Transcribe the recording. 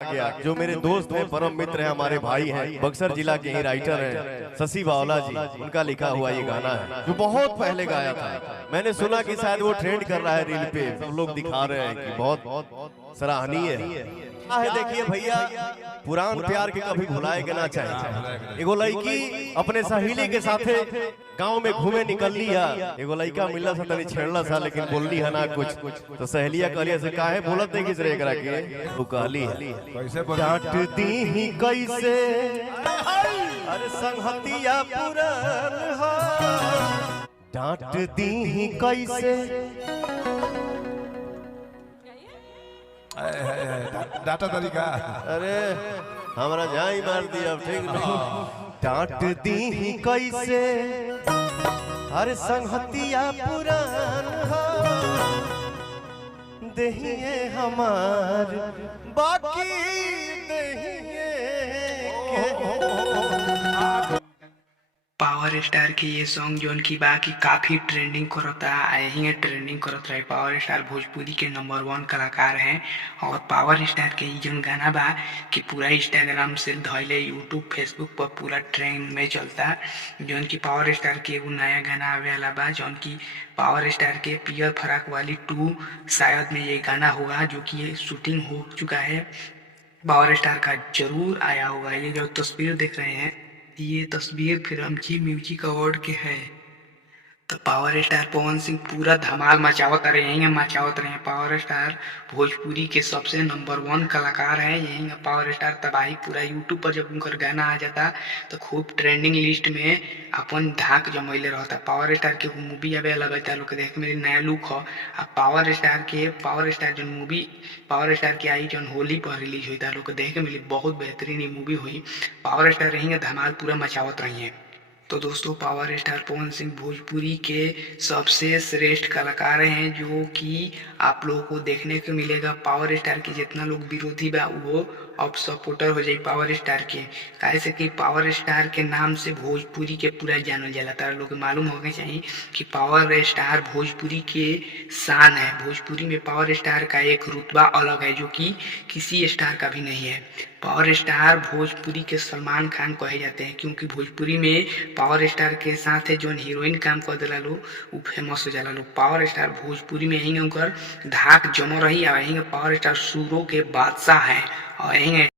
गया जो मेरे दोस्त हैं, परम मित्र हैं, हमारे भाई हैं, बक्सर जिला के ही राइटर हैं शशि बावला जी, उनका लिखा हुआ ये गाना है जो बहुत पहले गाया था। मैंने सुना कि शायद वो ट्रेंड कर रहा है रील पे, सब लोग दिखा रहे हैं कि बहुत सराहनीय है। देखिए भैया, पुरान प्यार के कभी भुलाए के ना चाहिए। एगो लड़की अपने सहेली के साथे गांव में घूमे निकल लिया, एगो लड़का मिला सा तनी छेड़ला सा, लेकिन बोलली है ना कुछ। तो सहेलिया कहलिया से काहे बोलत नहीं किस रे एकरा के, वो कहली है डांट दी ही कैसे, अरे संहतिया पुरान हो, डांट दी ही कैसे, डाटा तरीका। अरे हमारा जाई मार दिया, ठीक नहीं। डांट दी ही कैसे, अरे संहतिया पुरान हो, दहिए हमार बाकी दहिए पावर स्टार के ये सॉन्ग जोन की बाकी काफी ट्रेंडिंग करता है, ट्रेंडिंग करत रहे। पावर स्टार भोजपुरी के नंबर 1 कलाकार हैं और पावर स्टार के ये जोन गाना बा कि पूरा इंस्टाग्राम से धैले, यूट्यूब फेसबुक पर पूरा ट्रेंड में चलता। जोन की पावर स्टार के एगो नया गाना आवे वाला बा, जोन की पावर स्टार के पियर फराक वाली 2 शायद में ये गाना होगा, जो कि ये शूटिंग हो चुका है। पावर स्टार का जरूर आया होगा। ये जो तस्वीर देख रहे हैं, ये तस्वीर फिल्म जी म्यूजिक अवार्ड के है। तो पावर स्टार पवन सिंह पूरा धमाल मचावत रहे। पावर स्टार भोजपुरी के सबसे नंबर 1 कलाकार है। यही पावर स्टार तबाही पूरा यूट्यूब पर जब उनका गाना आ जाता तो खूब ट्रेंडिंग लिस्ट में अपन धाक जमैले रहता। पावर स्टार के मूवी आवे लगता, लोग देख मेरे नया लुक हो। पावर स्टार जो मूवी पावर स्टार की आई जो होली पर रिलीज हुई था, लोग देख के मिली बहुत बेहतरीन मूवी हुई। पावर स्टार रहेंगे धमाल पूरा मचावत रही है। तो दोस्तों, पावर स्टार पवन सिंह भोजपुरी के सबसे श्रेष्ठ कलाकार हैं, जो कि आप लोगों को देखने को मिलेगा। पावर स्टार के जितना लोग विरोधी बा वो अब सपोर्टर हो जाए पावर स्टार के, काहे से कि पावर स्टार के नाम से भोजपुरी के पूरा जानल जाला। तारा लोग मालूम होना चाहिए कि पावर स्टार भोजपुरी के शान है। भोजपुरी में पावर स्टार का एक रुतबा अलग है, जो कि किसी स्टार का भी नहीं है। पावर स्टार भोजपुरी के सलमान खान कहे जाते हैं, क्योंकि भोजपुरी में पावर स्टार के साथ जो हीरोइन काम कर दिला लो वो फेमस हो जाला लो। पावर स्टार भोजपुरी में यही उनकर धाक जम रही है। यही पावर स्टार सुरों के बादशाह हैं और यही